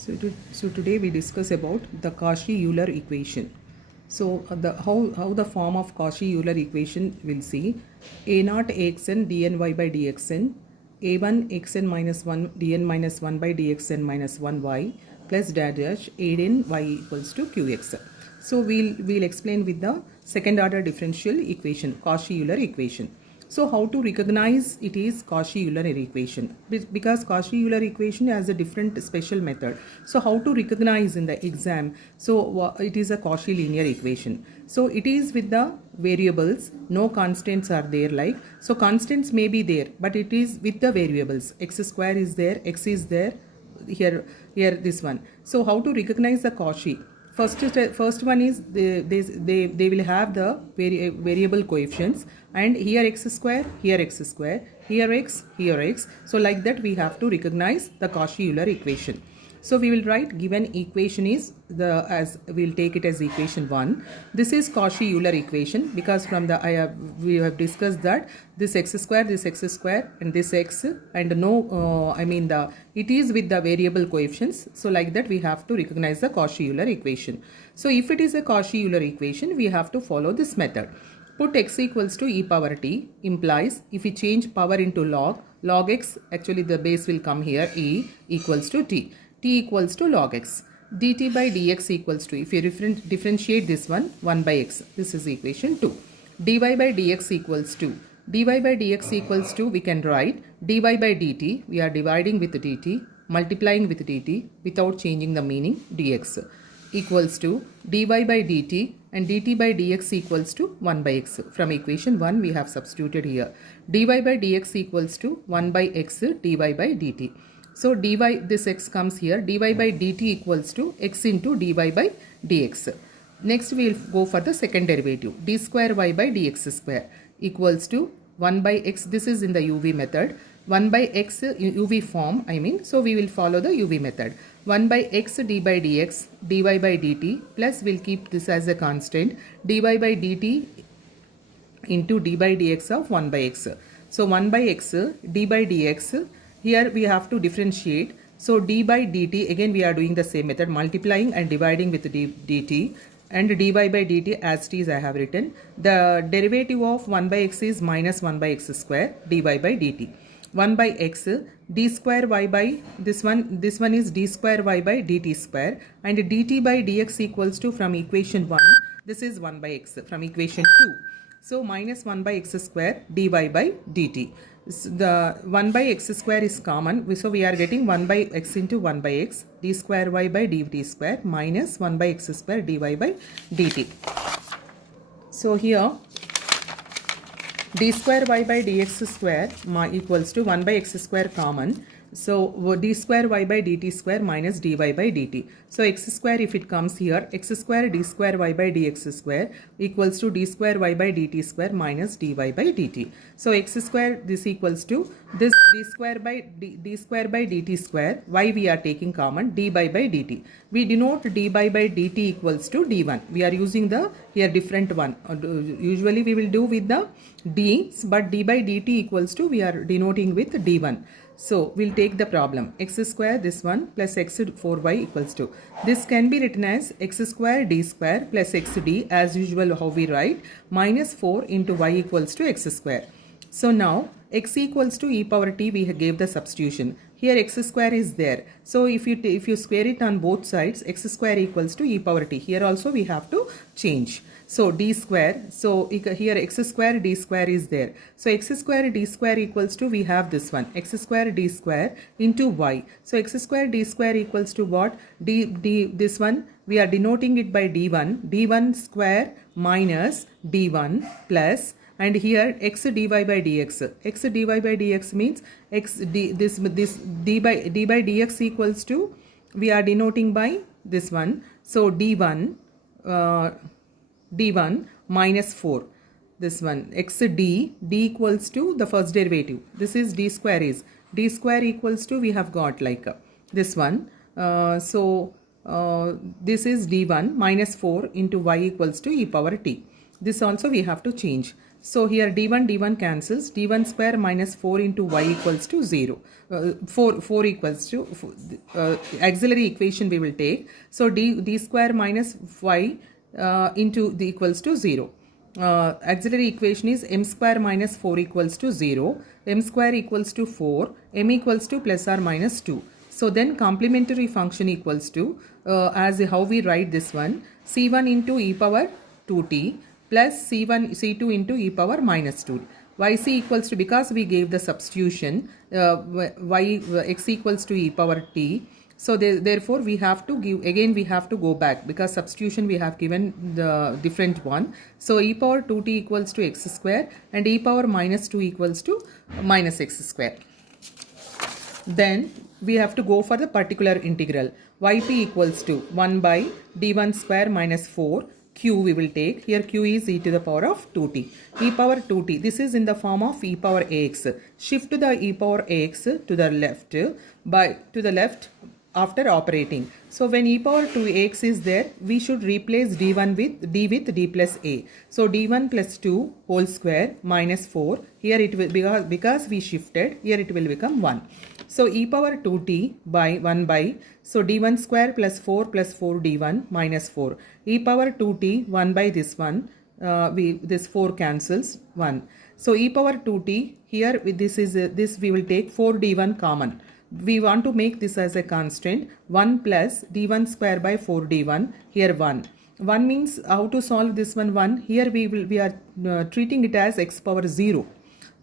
So today we discuss about the Cauchy-Euler equation. So how the form of Cauchy-Euler equation will see a naught axn dny by dxn, a1 xn minus 1 dn minus 1 by dxn minus 1y plus dash a n y equals to qx. So we'll explain with the second order differential equation, Cauchy-Euler equation. So how to recognize it is Cauchy-Euler equation? Because Cauchy-Euler equation has a different special method. So how to recognize in the exam? So it is a Cauchy linear equation. So it is with the variables, no constants are there like. So constants may be there, but it is with the variables. X square is there, x is there, here this one. So how to recognize the Cauchy? First one is they will have the variable coefficients, and here x square, here x, here x. So like that we have to recognize the Cauchy-Euler equation. So we will write given equation is we'll take it as equation 1. This is Cauchy-Euler equation because from the we have discussed that this x square, and this x, and no it is with the variable coefficients. So like that we have to recognize the Cauchy-Euler equation. So if it is a Cauchy-Euler equation, we have to follow this method. Put x equals to e power t implies if we change power into log x, actually the base will come here, e equals to t equals to log x, dt by dx equals to, if you differentiate this one, 1 by x, this is equation 2. dy by dx equals to, we can write dy by dt, we are dividing with dt, multiplying with dt without changing the meaning, dx equals to dy by dt, and dt by dx equals to 1 by x. From equation 1 we have substituted here. dy by dx equals to 1 by x dy by dt. So dy, this x comes here, dy by dt equals to x into dy by dx. Next we will go for the second derivative, d square y by dx square equals to 1 by x, this is in the uv method, 1 by x uv form so we will follow the uv method. 1 by x d by dx dy by dt plus we'll keep this as a constant, dy by dt into d by dx of 1 by x. So 1 by x d by dx, here we have to differentiate. So d by dt, again we are doing the same method, multiplying and dividing with dt, and dy by dt as it is I have written. The derivative of 1 by x is minus 1 by x square dy by dt. 1 by x d square y by this one is d square y by dt square, and dt by dx equals to, from equation 1, this is 1 by x from equation 2. So minus 1 by x square dy by dt. So the 1 by x square is common, so we are getting 1 by x into 1 by x d square y by dt square minus 1 by x square dy by dt. So here d square y by dx square equals to 1 by x square common. So d square y by dt square minus dy by dt. So x square, if it comes here, x square d square y by dx square equals to d square y by dt square minus dy by dt. So x square, this equals to this d square by dt square, y we are taking common, dy by dt. We denote dy by dt equals to d1. We are using the here different one. Usually we will do with the d, but d by dt equals to, we are denoting with d1. So we'll take the problem, x square this one plus x 4y equals to, this can be written as x square d square plus xd as usual how we write, minus 4 into y equals to x square. So now x equals to e power t, we gave the substitution. Here x square is there. So if you square it on both sides, x square equals to e power t. Here also we have to change. So d square, so here x square d square is there. So x square d square equals to, we have this one, x square d square into y. So x square d square equals to what? This one we are denoting it by d1 square minus d1 plus, and here x dy by dx. X dy by dx means x this d by dx equals to, we are denoting by this one. So d1 minus 4. This one x d equals to the first derivative. This is d square equals to, we have got like this one. This is d1 minus 4 into y equals to e power t. This also we have to change. So here d1 cancels. d1 square minus 4 into y equals to 0. 4 equals to auxiliary equation we will take. So d square minus y into the equals to 0. Auxiliary equation is m square minus 4 equals to 0. M square equals to 4. M equals to plus or minus 2. So then complementary function equals to, as how we write this one, c1 into e power 2t plus c2 into e power minus 2. Yc equals to, because we gave the substitution, x equals to e power t. So therefore we have to give, again we have to go back because substitution we have given the different one. So e power 2t equals to x square and e power minus 2 equals to minus x square. Then we have to go for the particular integral. Yp equals to 1 by d1 square minus 4. Q we will take. Here q is e to the power of 2t. E power 2t. This is in the form of e power ax. Shift the e power ax to the left after operating. So when e power 2x is there, we should replace d1 with d plus a. So d1 plus 2 whole square minus 4. Here it will, because we shifted, here it will become 1. So e power 2t by 1 by, so d1 square plus 4 d1 minus 4. E power 2t 1 by this one, this 4 cancels 1. So e power 2t, here this we will take 4d1 common. We want to make this as a constant. 1 plus d1 square by 4d1, here 1. 1 means how to solve this one 1. Here we are treating it as x power 0.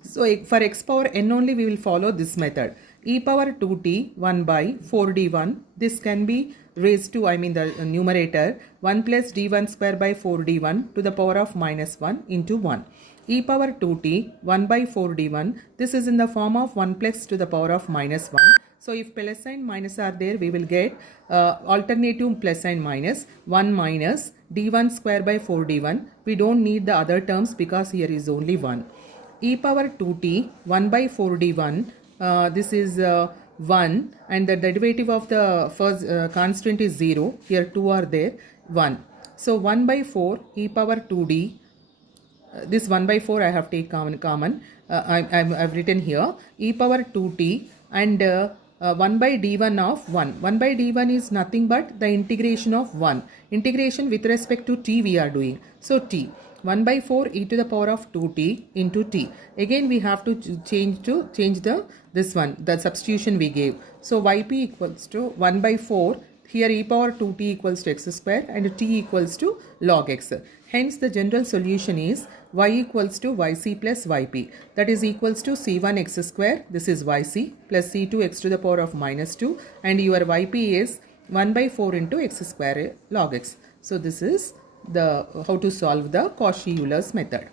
So for x power n only we will follow this method. E power 2t 1 by 4d1. This can be raised to, the numerator, 1 plus d1 square by 4d1 to the power of minus 1 into 1. E power 2t 1 by 4d1. This is in the form of 1 plus to the power of minus 1. So if plus and minus are there, we will get alternative plus and minus 1 minus d1 square by 4d1. We don't need the other terms because here is only 1. E power 2t 1 by 4d1. This is 1 and the derivative of the first constant is 0. Here 2 are there, 1. So 1 by 4 e power 2d. This 1 by 4 I have taken common. I've written here e power 2t and 1 by d1 of 1. 1 by d1 is nothing but the integration of 1. Integration with respect to t we are doing. So t. 1 by 4 e to the power of 2t into t. Again we have to change this one, the substitution we gave. So yp equals to 1 by 4. Here e power 2t equals to x square and t equals to log x. Hence the general solution is y equals to yc plus yp. That is equals to c1 x square. This is yc plus c2 x to the power of minus 2. And your yp is 1 by 4 into x square log x. So this is the how to solve the Cauchy-Euler's method.